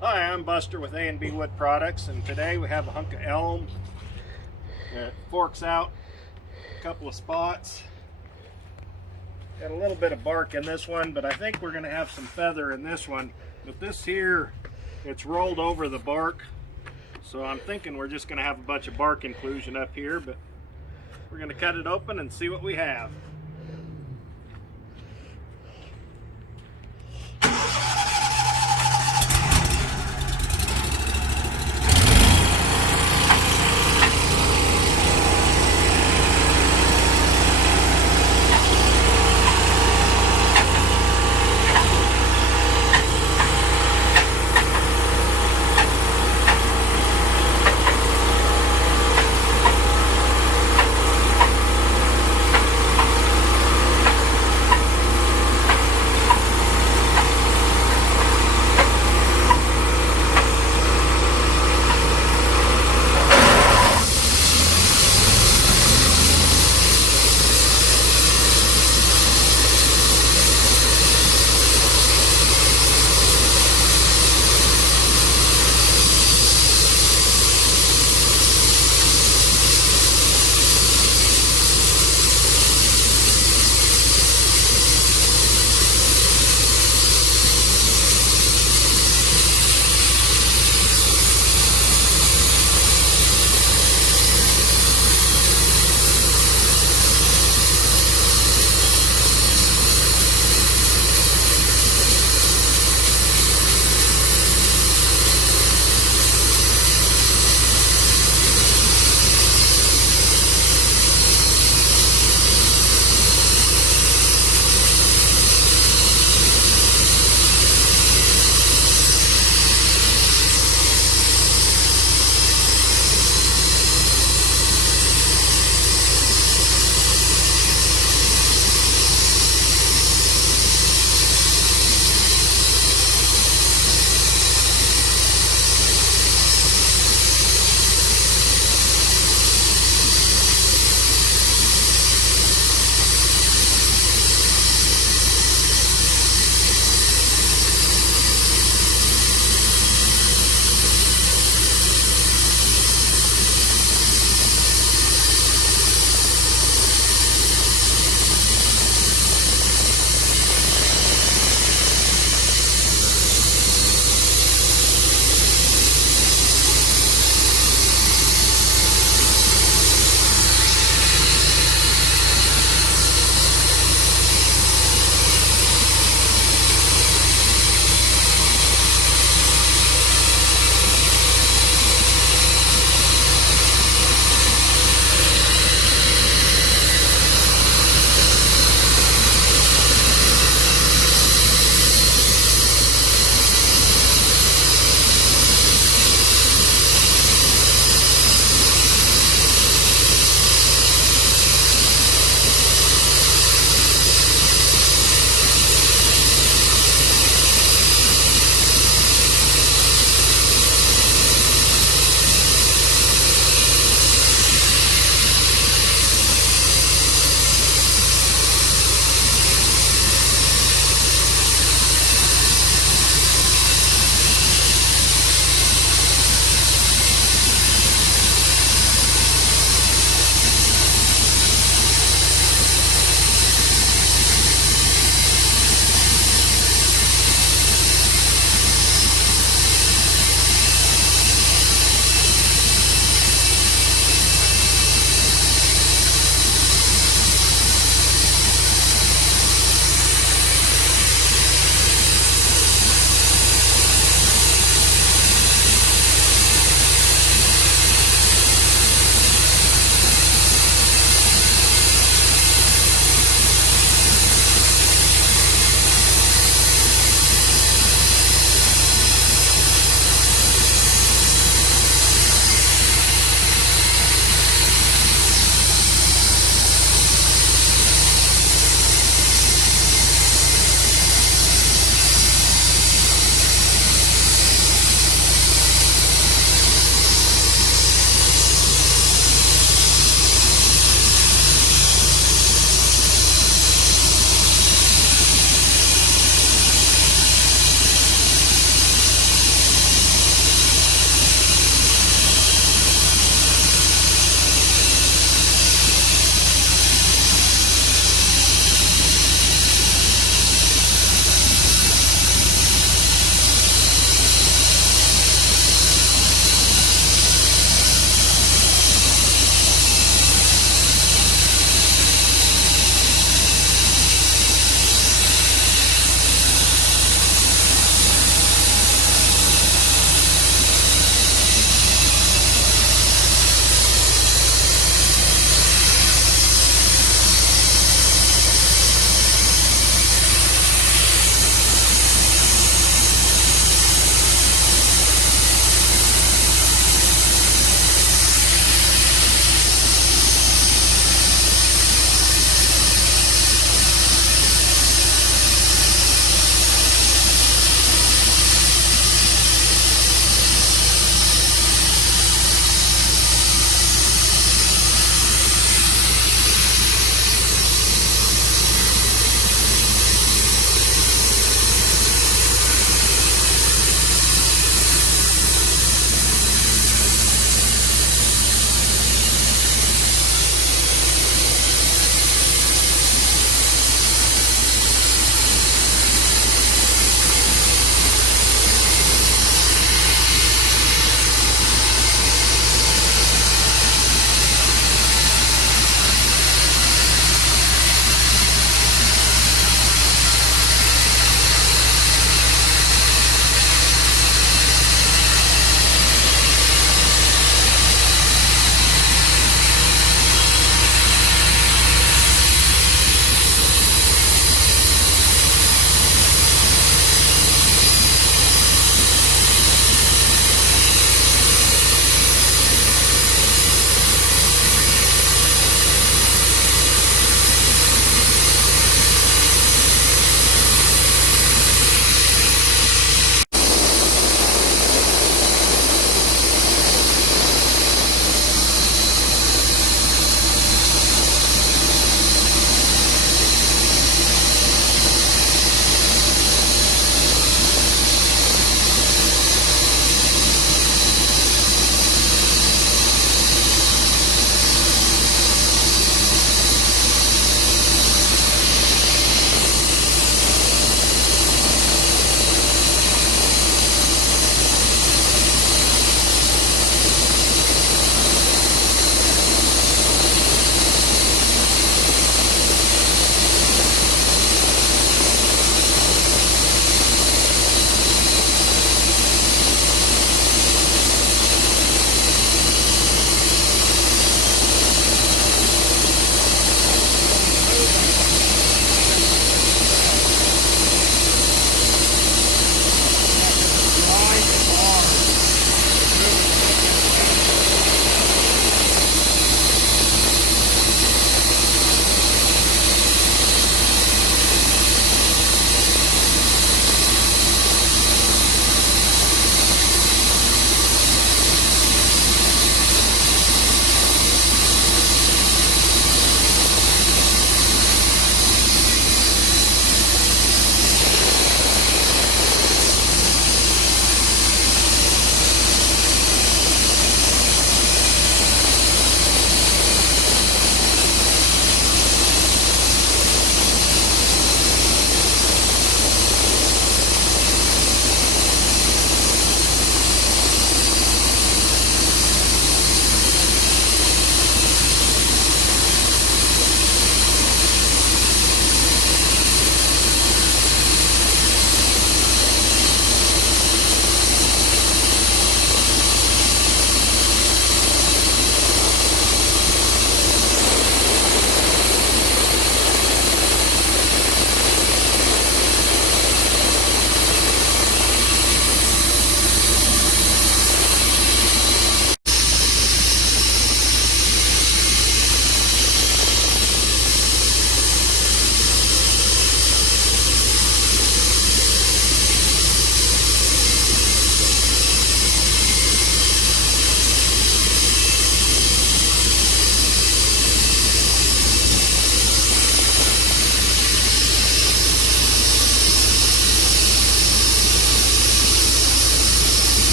Hi, I'm Buster with A&B Wood Products, and today we have a hunk of elm that forks out a couple of spots. Got a little bit of bark in this one, but I think we're going to have some feather in this one. But this here, it's rolled over the bark, so I'm thinking we're just going to have a bunch of bark inclusion up here, but we're going to cut it open and see what we have.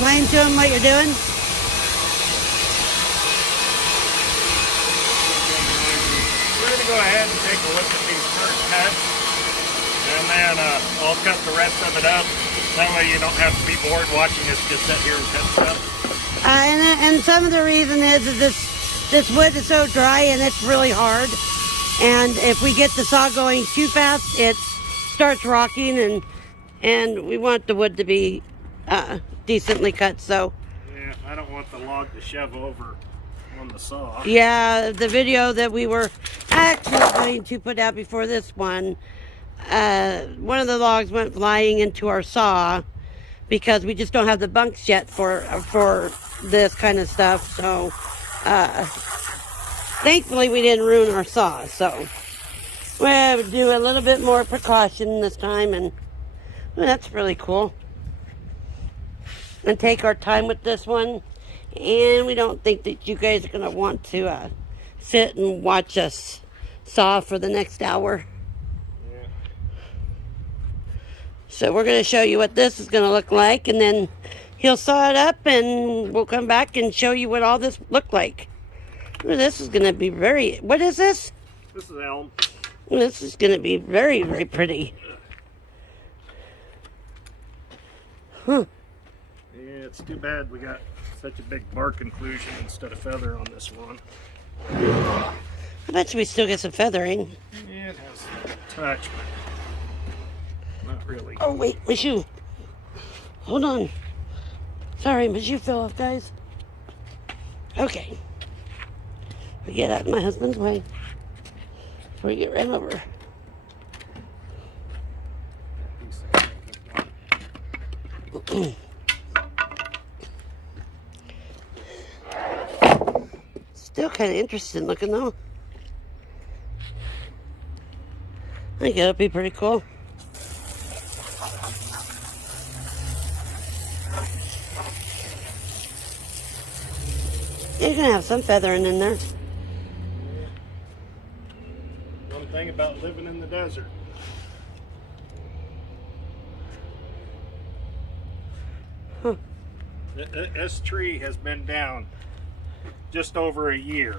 explain to them what you're doing? We're going to go ahead and take a look at these first cuts, and then I'll cut the rest of it up. That way you don't have to be bored watching us just sit here and cut stuff. And some of the reason is this wood is so dry and it's really hard. And if we get the saw going too fast, it starts rocking, and we want the wood to be decently cut. So yeah, I don't want the log to shove over on the saw. Yeah, the video that we were actually going to put out before this one of the logs went flying into our saw because we just don't have the bunks yet for this kind of stuff. So thankfully we didn't ruin our saw. So we'll do a little bit more precaution this time, and well, that's really cool. And take our time with this one. And we don't think that you guys are going to want to sit and watch us saw for the next hour. Yeah. So we're going to show you what this is going to look like, and then he'll saw it up, and we'll come back and show you what all this looked like. Ooh, this is going to be very... What is this? This is elm. Ooh, this is going to be very, very pretty. Huh. Yeah, it's too bad we got such a big bark inclusion instead of feather on this one. I bet you we still get some feathering. Yeah, it has a touch, but not really. Oh, wait, my shoe. Hold on. Sorry, my shoe fell off, guys. Okay. We get out of my husband's way before we get ran over. Still kind of interesting looking, though. I think it'll be pretty cool. You're gonna have some feathering in there. One thing about living in the desert. Huh. This tree has been down just over a year.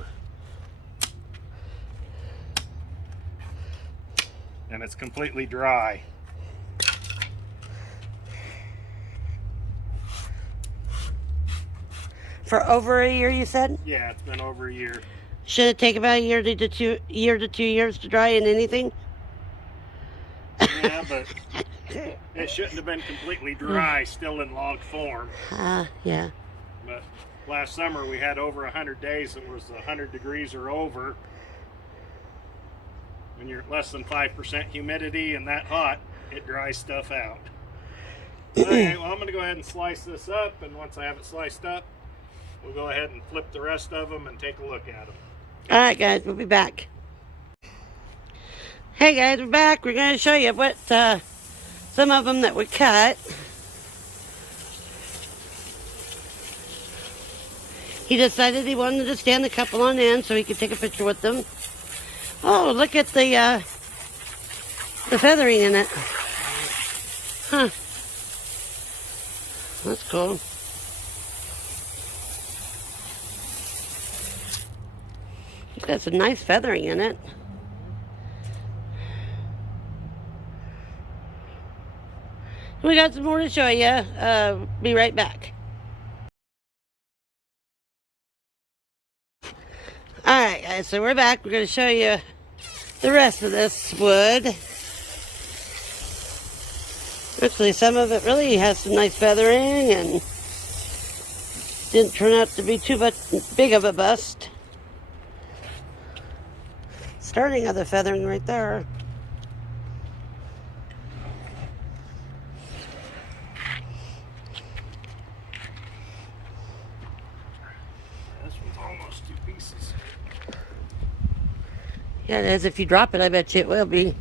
And it's completely dry. For over a year, you said? Yeah, it's been over a year. Should it take about a year to 2 years to dry in anything? Yeah, but it shouldn't have been completely dry, still in log form. Yeah. But last summer we had over 100 days that was 100 degrees or over. When you're at less than 5% humidity and that hot, it dries stuff out. Okay, well I'm going to go ahead and slice this up, and once I have it sliced up, we'll go ahead and flip the rest of them and take a look at them. Alright guys, we'll be back. Hey guys, we're back. We're going to show you what some of them that we cut. He decided he wanted to stand a couple on end so he could take a picture with them. Oh, look at the feathering in it. Huh. That's cool. It's got some nice feathering in it. We got some more to show you. Be right back. Alright guys, so we're back. We're going to show you the rest of this wood. Actually, some of it really has some nice feathering and didn't turn out to be too much big of a bust. Starting of the feathering right there. This one's almost 2 pieces. Yeah, it is. If you drop it, I bet you it will be.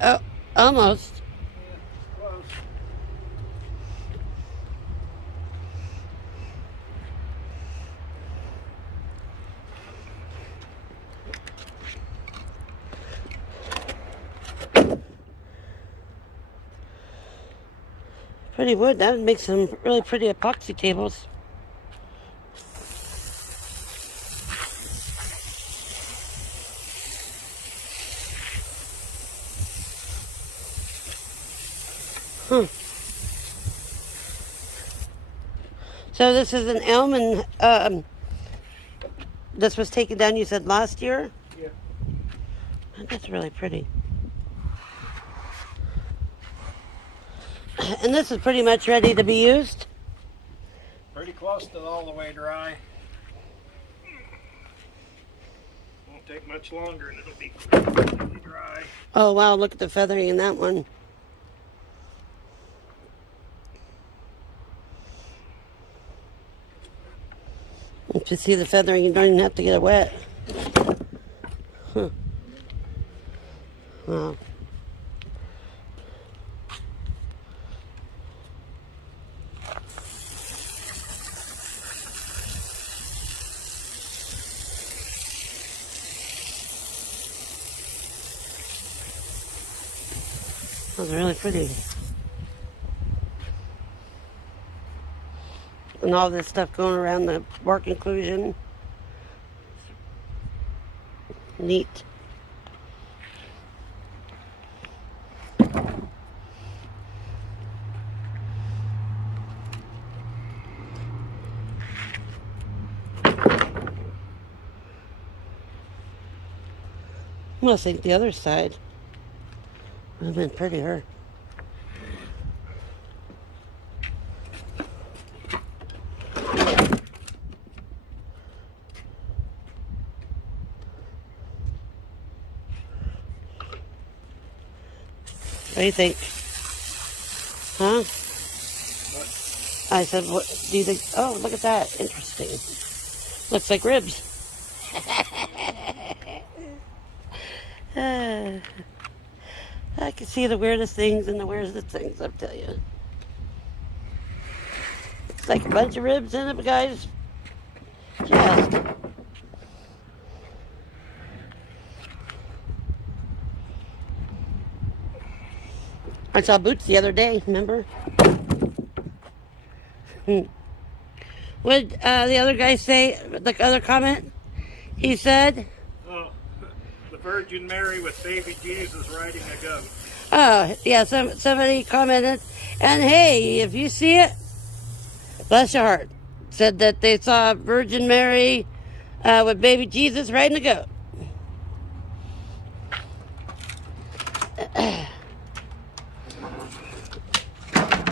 Oh, almost. Yeah, close. Pretty wood. That would make some really pretty epoxy tables. Huh. So this is an elm, and this was taken down, you said, last year? Yeah. That's really pretty. And this is pretty much ready to be used? Pretty close to all the way dry. Won't take much longer and it'll be completely dry. Oh wow, look at the feathering in that one. If you see the feathering, you don't even have to get it wet. Huh. Wow. Those are really pretty. And all this stuff going around the bark inclusion. Neat. I think the other side would have been prettier. What do you think? Huh? What? I said, what do you think? Oh, look at that. Interesting. Looks like ribs. I can see the weirdest things and the weirdest things, I'll tell you. Looks like a bunch of ribs in it, guys. Just. I saw Boots the other day, remember? What did the other guy say, the other comment? He said... Oh, the Virgin Mary with baby Jesus riding a goat. Oh, yeah, somebody commented. And hey, if you see it, bless your heart. Said that they saw Virgin Mary with baby Jesus riding a goat.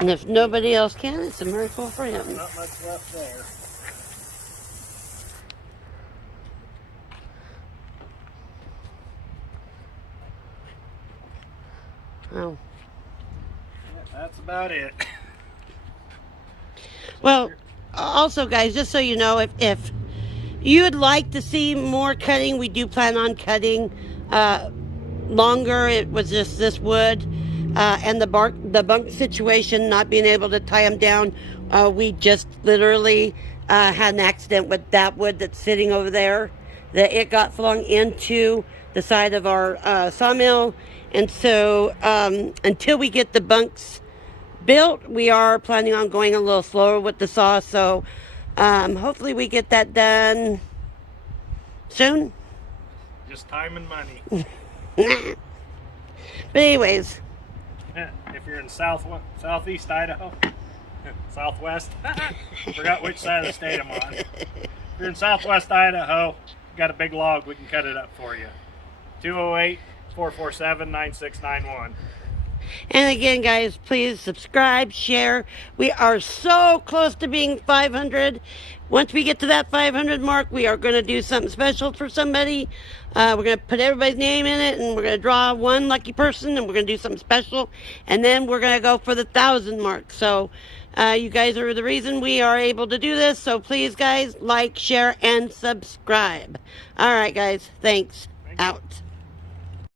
And if nobody else can, it's a miracle for him. Not much left there. Oh. Yeah, that's about it. Well, also, guys, just so you know, if you would like to see more cutting, we do plan on cutting longer. It was just this wood and the bunk situation, not being able to tie them down. We just literally had an accident with that wood that's sitting over there. That it got flung into the side of our sawmill. And so until we get the bunks built, we are planning on going a little slower with the saw. So hopefully we get that done soon. Just time and money. But anyways. If you're in southeast Idaho, southwest, forgot which side of the state I'm on. If you're in southwest Idaho, got a big log, we can cut it up for you. 208-447-9691. And again, guys, please subscribe, share. We are so close to being 500. Once we get to that 500 mark, we are going to do something special for somebody. We're going to put everybody's name in it, and we're going to draw one lucky person, and we're going to do something special. And then we're going to go for the 1,000 mark. So you guys are the reason we are able to do this. So please, guys, like, share, and subscribe. All right, guys. Thanks. Thank you. Out.